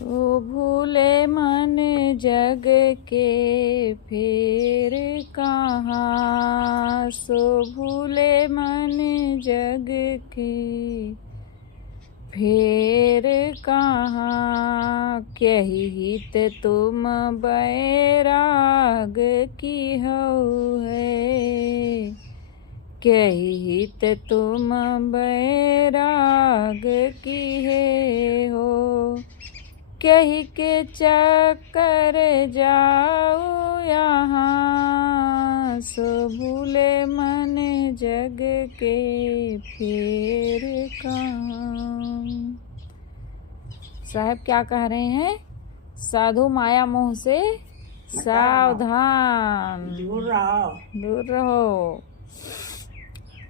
सो भूले मन जग के फेर कहाँ, सो भूले मन जग के फेर कहाँ। कही हित तुम बैराग की हो है, कही हित तुम बैराग की है हो। कही के चक्कर जाओ यहाँ, सो भूले मन जग के फेर कहाँ। साहब क्या कह रहे हैं? साधु माया मोह से सावधान, दूर रहो।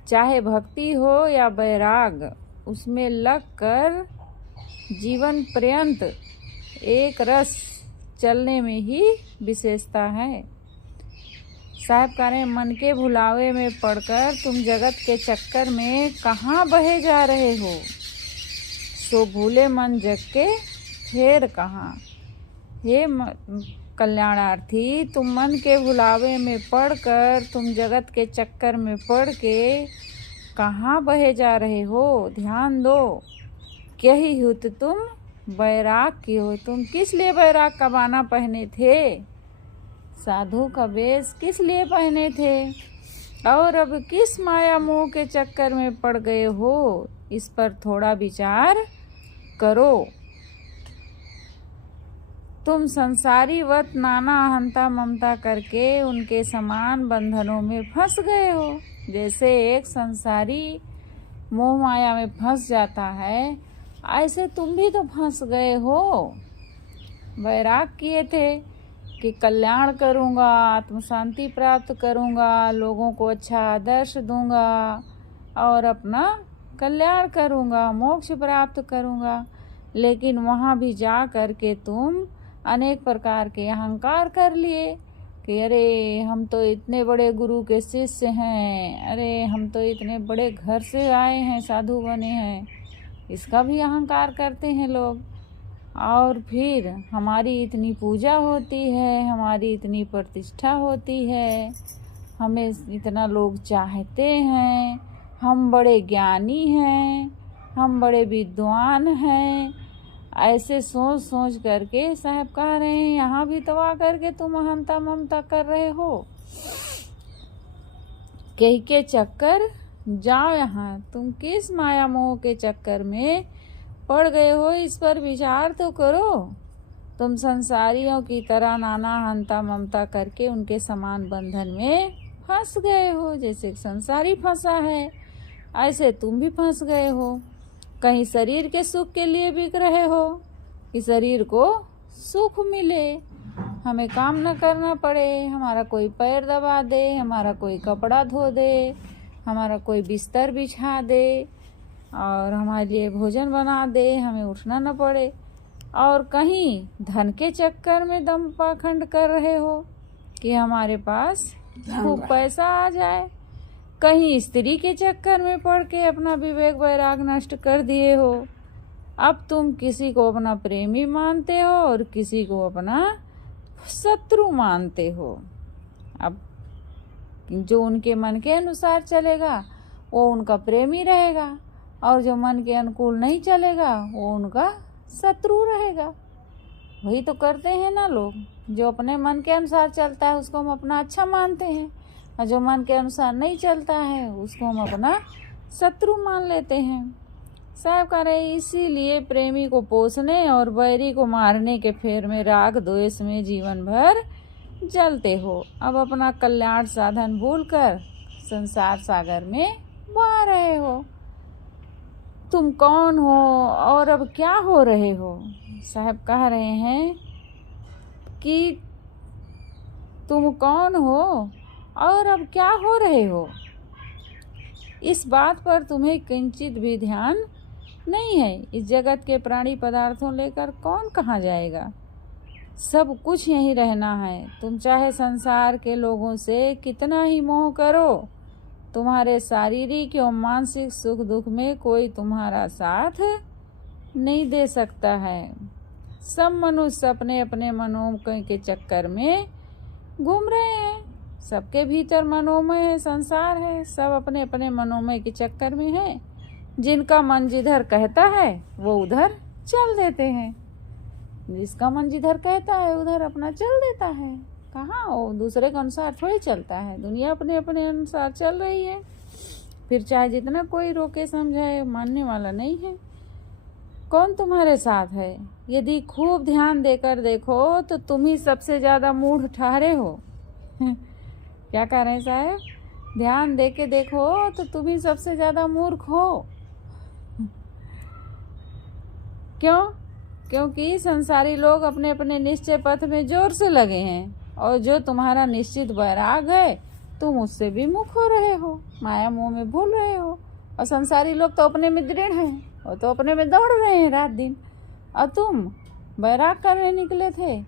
चाहे भक्ति हो या बैराग, उसमें लग कर जीवन पर्यंत एक रस चलने में ही विशेषता है। साहब कह रहे हैं, मन के भुलावे में पड़कर तुम जगत के चक्कर में कहाँ बहे जा रहे हो, सो भूले मन जग के फेर कहाँ। हे कल्याणार्थी, तुम मन के भुलावे में पड़कर, तुम जगत के चक्कर में पड़ के कहाँ बहे जा रहे हो, ध्यान दो। कही हुत तुम बैराग की हो, तुम किस लिए बैराग का बाना पहने थे, साधु का वेश किस लिए पहने थे, और अब किस माया मोह के चक्कर में पड़ गए हो, इस पर थोड़ा विचार करो। तुम संसारी वत नाना अहंता ममता करके उनके समान बंधनों में फंस गए हो। जैसे एक संसारी मोह माया में फंस जाता है, ऐसे तुम भी तो फंस गए हो। वैराग किए थे कि कल्याण करूँगा, आत्म शांति प्राप्त करूँगा, लोगों को अच्छा आदर्श दूंगा और अपना कल्याण करूँगा, मोक्ष प्राप्त करूँगा। लेकिन वहाँ भी जा कर के तुम अनेक प्रकार के अहंकार कर लिए कि अरे हम तो इतने बड़े गुरु के शिष्य हैं, अरे हम तो इतने बड़े घर से आए हैं, साधु बने हैं। इसका भी अहंकार करते हैं लोग। और फिर हमारी इतनी पूजा होती है, हमारी इतनी प्रतिष्ठा होती है, हमें इतना लोग चाहते हैं, हम बड़े ज्ञानी हैं, हम बड़े विद्वान हैं। ऐसे सोच सोच करके साहब कह रहे हैं, यहाँ भी तो आ करके तुम अहंता ममता कर रहे हो। कही के चक्कर जाओ यहाँ, तुम किस माया मोह के चक्कर में पड़ गए हो, इस पर विचार तो करो। तुम संसारियों की तरह नाना अहंता ममता करके उनके समान बंधन में फंस गए हो। जैसे संसारी फंसा है, ऐसे तुम भी फंस गए हो। कहीं शरीर के सुख के लिए बिक रहे हो कि शरीर को सुख मिले, हमें काम न करना पड़े, हमारा कोई पैर दबा दे, हमारा कोई कपड़ा धो दे, हमारा कोई बिस्तर बिछा दे और हमारे लिए भोजन बना दे, हमें उठना न पड़े। और कहीं धन के चक्कर में दम पाखंड कर रहे हो कि हमारे पास खूब पैसा आ जाए। कहीं स्त्री के चक्कर में पड़ के अपना विवेक वैराग नष्ट कर दिए हो। अब तुम किसी को अपना प्रेमी मानते हो और किसी को अपना शत्रु मानते हो। अब जो उनके मन के अनुसार चलेगा वो उनका प्रेमी रहेगा, और जो मन के अनुकूल नहीं चलेगा वो उनका शत्रु रहेगा। वही तो करते हैं ना लोग। जो अपने मन के अनुसार चलता है उसको हम अपना अच्छा मानते हैं, और जो मन के अनुसार नहीं चलता है उसको हम अपना शत्रु मान लेते हैं। साहब कह रहे, इसीलिए प्रेमी को पोसने और बैरी को मारने के फेर में राग द्वेष में जीवन भर जलते हो। अब अपना कल्याण साधन भूलकर संसार सागर में बह रहे हो। तुम कौन हो और अब क्या हो रहे हो? साहब कह रहे हैं कि तुम कौन हो और अब क्या हो रहे हो, इस बात पर तुम्हें किंचित भी ध्यान नहीं है। इस जगत के प्राणी पदार्थों लेकर कौन कहाँ जाएगा, सब कुछ यहीं रहना है। तुम चाहे संसार के लोगों से कितना ही मोह करो, तुम्हारे शारीरिक एवं मानसिक सुख दुख में कोई तुम्हारा साथ नहीं दे सकता है। सब मनुष्य अपने अपने मनोमय के चक्कर में घूम रहे हैं। सबके भीतर मनोमय है, संसार है, सब अपने अपने मनोमय के चक्कर में है। जिनका मन जिधर कहता है वो उधर चल देते हैं, जिसका मन जिधर कहता है उधर अपना चल देता है। कहाँ वो दूसरे के अनुसार थोड़ी चलता है, दुनिया अपने अपने अनुसार चल रही है। फिर चाहे जितना कोई रोके समझाए, मानने वाला नहीं है। कौन तुम्हारे साथ है? यदि खूब ध्यान देकर देखो तो तुम ही सबसे ज्यादा मूढ़ ठहरे हो। क्या कह रहे हैं साहब? ध्यान दे के देखो तो तुम ही सबसे ज्यादा मूर्ख हो। क्यों? क्योंकि संसारी लोग अपने अपने निश्चय पथ में जोर से लगे हैं, और जो तुम्हारा निश्चित वैराग है तुम उससे भी मुख हो रहे हो, माया मोह में भूल रहे हो। और संसारी लोग तो अपने में दृढ़ हैं, और तो अपने में दौड़ रहे हैं रात दिन, और तुम वैराग करने निकले थे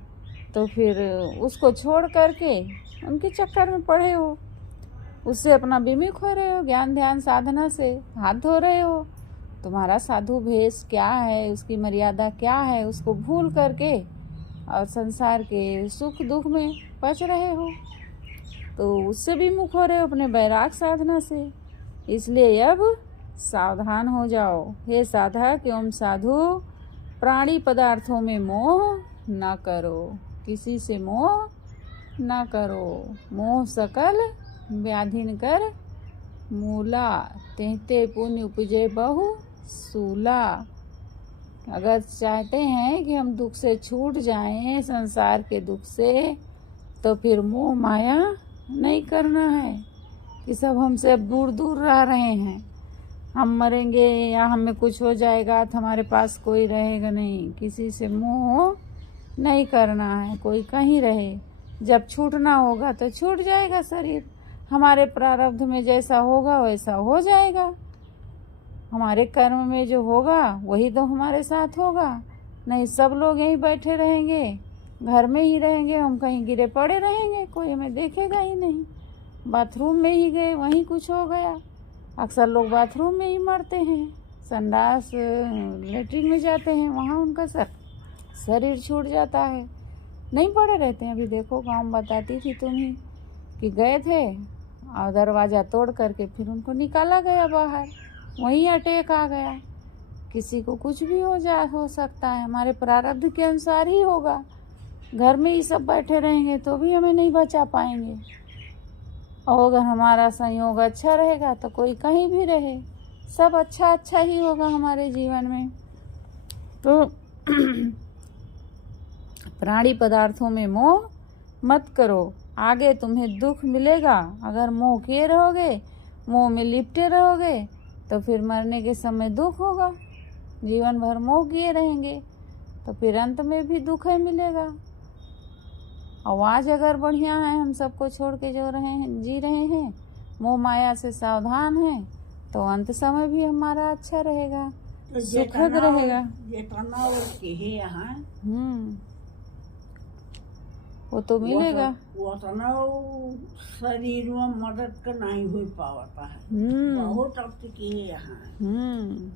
तो फिर उसको छोड़ करके उनके चक्कर में पड़े हो, उससे अपना विमुख हो रहे हो। ज्ञान ध्यान साधना से हाथ धो रहे हो। तुम्हारा साधु भेष क्या है, उसकी मर्यादा क्या है, उसको भूल करके और संसार के सुख दुख में पच रहे हो, तो उससे भी मुख हो रहे हो अपने वैराग साधना से। इसलिए अब सावधान हो जाओ हे साधक एवं साधु। प्राणी पदार्थों में मोह न करो, किसी से मोह न करो। मोह सकल व्याधिन कर मूला, तेहते पुण्य उपजे बहु सूला। अगर चाहते हैं कि हम दुख से छूट जाएं, संसार के दुख से, तो फिर मोह माया नहीं करना है कि सब हमसे अब दूर दूर रह रहे हैं, हम मरेंगे या हमें कुछ हो जाएगा तो हमारे पास कोई रहेगा नहीं। किसी से मोह नहीं करना है, कोई कहीं रहे। जब छूटना होगा तो छूट जाएगा शरीर, हमारे प्रारब्ध में जैसा होगा वैसा हो जाएगा। हमारे कर्म में जो होगा वही तो हमारे साथ होगा। नहीं सब लोग यहीं बैठे रहेंगे, घर में ही रहेंगे, हम कहीं गिरे पड़े रहेंगे, कोई हमें देखेगा ही नहीं। बाथरूम में ही गए वहीं कुछ हो गया। अक्सर लोग बाथरूम में ही मरते हैं, संडास लेटरिन में जाते हैं, वहाँ उनका शरीर छूट जाता है, नहीं पड़े रहते हैं। अभी देखो गाँव में बताती थी तुम्हें कि गए थे और दरवाज़ा तोड़ करके फिर उनको निकाला गया बाहर, वहीं अटैक आ गया। किसी को कुछ भी हो सकता है, हमारे प्रारब्ध के अनुसार ही होगा। घर में ही सब बैठे रहेंगे तो भी हमें नहीं बचा पाएंगे, और अगर हमारा संयोग अच्छा रहेगा तो कोई कहीं भी रहे, सब अच्छा अच्छा ही होगा हमारे जीवन में। तो प्राणी पदार्थों में मोह मत करो, आगे तुम्हें दुख मिलेगा। अगर मोह किए रहोगे, मोह में लिपटे रहोगे, तो फिर मरने के समय दुख होगा। जीवन भर मोह किए रहेंगे तो फिर अंत में भी दुख ही मिलेगा। आवाज अगर बढ़िया है, हम सबको छोड़ के जो जी रहे हैं, मोह माया से सावधान हैं, तो अंत समय भी हमारा अच्छा रहेगा, तो सुखद रहेगा। वो तो मिलेगा। वो शरीर में मदद का नहीं हो पाता है, बहुत अर्थ की है यहाँ।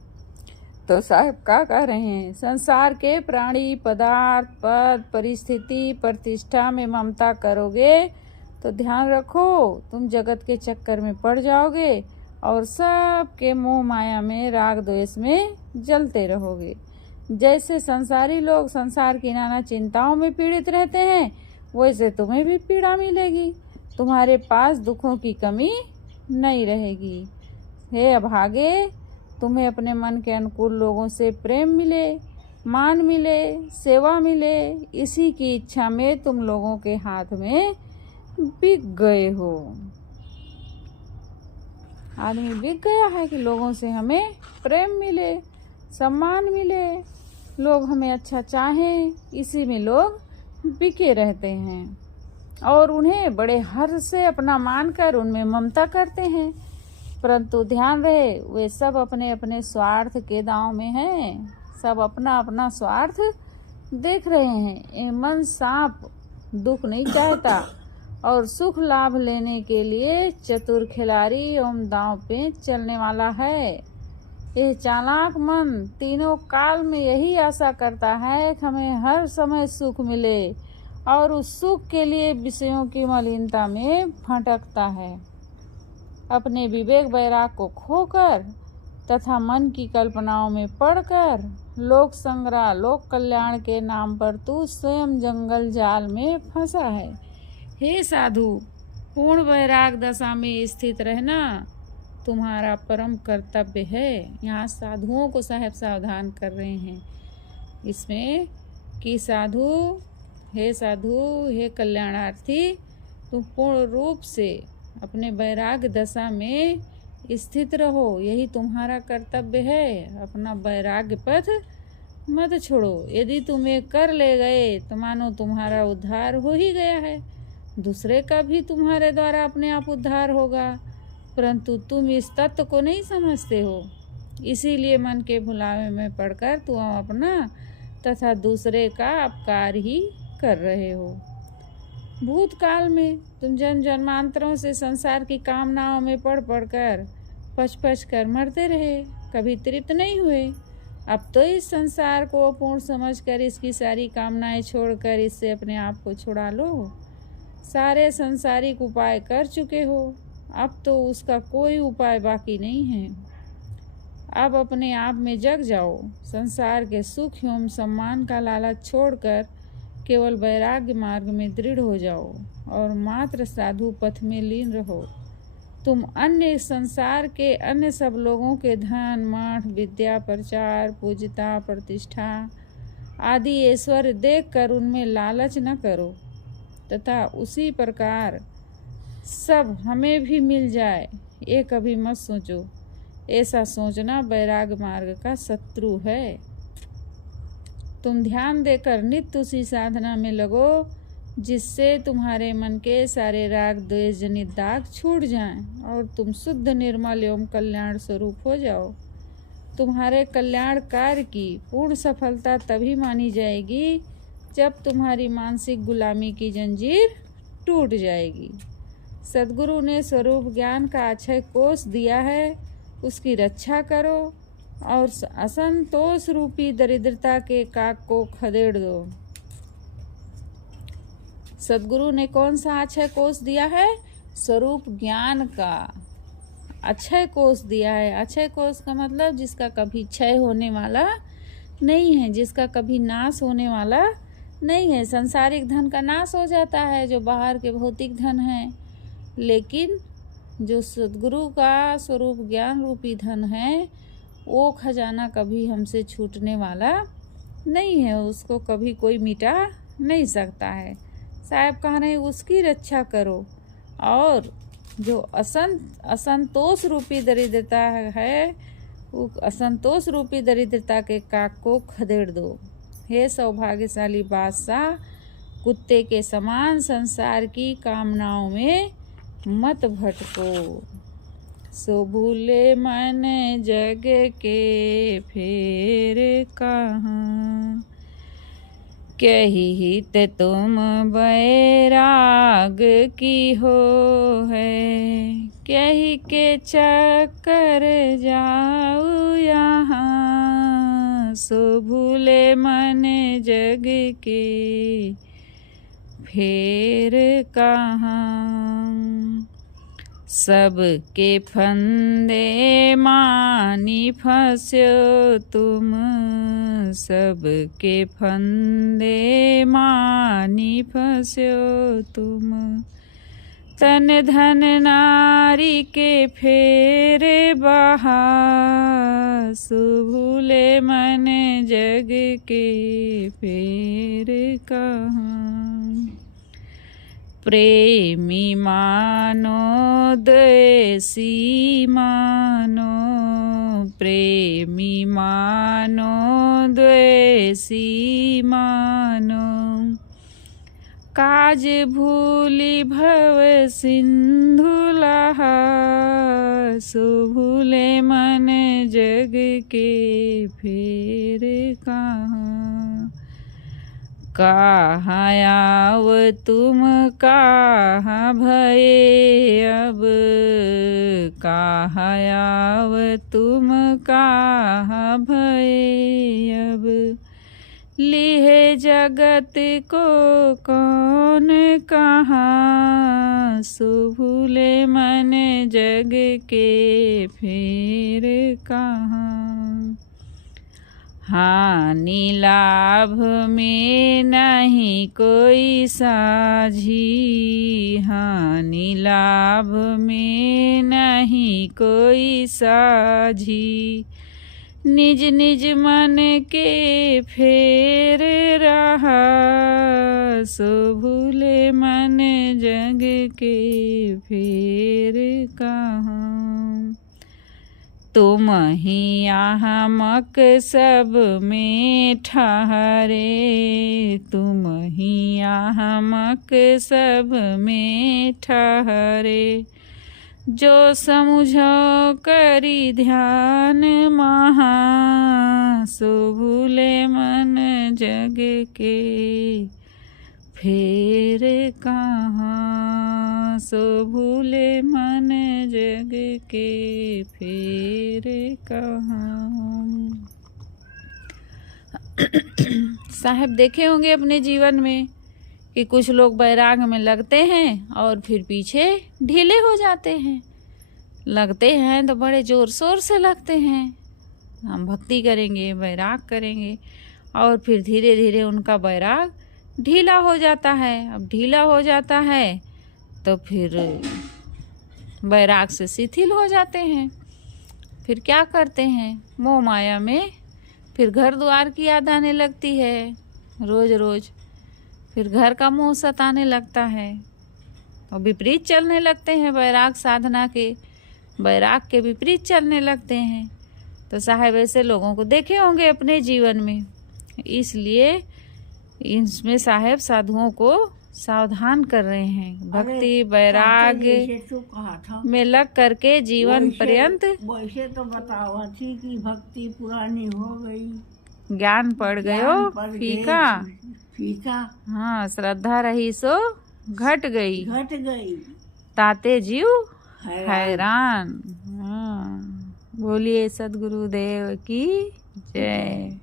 तो साहब क्या कह रहे हैं? संसार के प्राणी पदार्थ पद परिस्थिति प्रतिष्ठा में ममता करोगे तो ध्यान रखो तुम जगत के चक्कर में पड़ जाओगे और सब के मोह माया में राग द्वेष में जलते रहोगे। जैसे संसारी लोग संसार की नाना चिंताओं में पीड़ित रहते हैं, वैसे तुम्हें भी पीड़ा मिलेगी। तुम्हारे पास दुखों की कमी नहीं रहेगी। हे अभागे, तुम्हें अपने मन के अनुकूल लोगों से प्रेम मिले, मान मिले, सेवा मिले, इसी की इच्छा में तुम लोगों के हाथ में बिक गए हो। आदमी बिक गया है कि लोगों से हमें प्रेम मिले, सम्मान मिले, लोग हमें अच्छा चाहें, इसी में लोग बिके रहते हैं और उन्हें बड़े हर्ष से अपना मानकर उनमें ममता करते हैं। परंतु ध्यान रहे, वे सब अपने अपने स्वार्थ के दांव में हैं, सब अपना अपना स्वार्थ देख रहे हैं। ये मन सांप दुख नहीं चाहता और सुख लाभ लेने के लिए चतुर खिलाड़ी एवं दांव पे चलने वाला है। यह चालाक मन तीनों काल में यही आशा करता है कि हमें हर समय सुख मिले और उस सुख के लिए विषयों की मलिनता में भटकता है। अपने विवेक वैराग को खोकर तथा मन की कल्पनाओं में पड़कर लोक संग्रह लोक कल्याण के नाम पर तू स्वयं जंगल जाल में फंसा है। हे साधु, पूर्ण वैराग दशा में स्थित रहना तुम्हारा परम कर्तव्य है। यहाँ साधुओं को साहब सावधान कर रहे हैं इसमें कि साधु, हे कल्याणार्थी, तुम पूर्ण रूप से अपने वैराग दशा में स्थित रहो, यही तुम्हारा कर्तव्य है। अपना वैराग्य पथ मत छोड़ो। यदि तुम ये कर ले गए तो मानो तुम्हारा उद्धार हो ही गया है, दूसरे का भी तुम्हारे द्वारा अपने आप उद्धार होगा, परंतु तुम इस तत्व को नहीं समझते हो। इसीलिए मन के भुलावे में पड़कर तुम अपना तथा दूसरे का अपकार ही कर रहे हो। भूतकाल में तुम जन्म जन्मांतरों से संसार की कामनाओं में पढ़कर पच कर मरते रहे, कभी तृप्त नहीं हुए। अब तो इस संसार को अपूर्ण समझकर इसकी सारी कामनाएं छोड़कर इससे अपने आप को छुड़ा लो। सारे सांसारिक उपाय कर चुके हो, अब तो उसका कोई उपाय बाकी नहीं है। अब अपने आप में जग जाओ। संसार के सुख एवं सम्मान का लालच छोड़कर केवल वैराग्य मार्ग में दृढ़ हो जाओ और मात्र साधु पथ में लीन रहो। तुम अन्य संसार के अन्य सब लोगों के धन, मठ, विद्या, प्रचार, पूज्यता, प्रतिष्ठा आदि ऐश्वर्य देखकर उनमें लालच न करो तथा उसी प्रकार सब हमें भी मिल जाए ये कभी मत सोचो। ऐसा सोचना वैराग मार्ग का शत्रु है। तुम ध्यान देकर नित्य उसी साधना में लगो जिससे तुम्हारे मन के सारे राग द्वेष जनित दाग छूट जाएं और तुम शुद्ध निर्मल एवं कल्याण स्वरूप हो जाओ। तुम्हारे कल्याण कार्य की पूर्ण सफलता तभी मानी जाएगी जब तुम्हारी मानसिक गुलामी की जंजीर टूट जाएगी। सद्गुरु ने स्वरूप ज्ञान का अक्षय कोष दिया है, उसकी रक्षा करो और असंतोष रूपी दरिद्रता के काक को खदेड़ दो। सद्गुरु ने कौन सा अक्षय कोष दिया है? स्वरूप ज्ञान का अक्षय कोष दिया है। अक्षय कोष का मतलब जिसका कभी क्षय होने वाला नहीं है, जिसका कभी नाश होने वाला नहीं है। सांसारिक धन का नाश हो जाता है, जो बाहर के भौतिक धन है, लेकिन जो सद्गुरु का स्वरूप ज्ञान रूपी धन है वो खजाना कभी हमसे छूटने वाला नहीं है, उसको कभी कोई मिटा नहीं सकता है। साहब कह रहे हैं उसकी रक्षा करो और जो असंतोष रूपी दरिद्रता है, वो असंतोष रूपी दरिद्रता के काक को खदेड़ दो। हे सौभाग्यशाली बादशाह, कुत्ते के समान संसार की कामनाओं में मत भटको। सो भूले मन जग के फेर कहाँ, कही हित तुम बैराग की हो है, कही के चक्कर जाऊ यहाँ। सो भूले मन जग के फेर कहाँ, सबके फंदे मानी फंस्यो तुम, सबके फंदे मानी फंस्यो तुम। तन धन नारी के फेरे बहा, सुभूले मन जग के फेर कहाँ। प्रेमी मानो द्वेषी मानो, प्रेमी मानो द्वेषी मानो। काज भूली भव सिंधु लहा, सो भूले मन जग के फेर कहाँ। कहाँ आव तुम कहाँ भये अब, कहाँ आव तुम कहाँ भये अब। लिहे जगत को कौन कहाँ, सो भूले मन जग के फिर कहाँ। हानि लाभ में नहीं कोई साझी, हानि लाभ में नहीं कोई साझी। निज निज मन के फेर रहा, सो भूले मन जग के फेर कहाँ। तुम ही अहमक सब में ठहरे, तुम ही अहमक सब में ठहरे। जो समझो करी ध्यान महा, सो भूले मन जग के फेर कहाँ, सो भूले मन जग के फेर कहाँ। साहब देखे होंगे अपने जीवन में कि कुछ लोग बैराग में लगते हैं और फिर पीछे ढीले हो जाते हैं। लगते हैं तो बड़े जोर शोर से लगते हैं, हम भक्ति करेंगे, बैराग करेंगे, और फिर धीरे धीरे उनका बैराग ढीला हो जाता है। अब ढीला हो जाता है तो फिर बैराग से शिथिल हो जाते हैं। फिर क्या करते हैं, मोह माया में फिर घर द्वार की याद आने लगती है रोज रोज। फिर घर का मोह सताने लगता है और विपरीत चलने लगते हैं। बैराग साधना के, बैराग के विपरीत चलने लगते हैं। तो साहब ऐसे लोगों को देखे होंगे अपने जीवन में, इसलिए इसमें साहब साधुओं को सावधान कर रहे हैं। भक्ति बैराग में लग करके जीवन पर्यंत। वैसे तो बताओ थी कि भक्ति पुरानी हो गई, ज्ञान पड़ गयो फीका फीका। हाँ, श्रद्धा रही सो घट गई, घट गई, ताते जीव हैरान। हाँ, बोलिए सद्गुरुदेव की जय।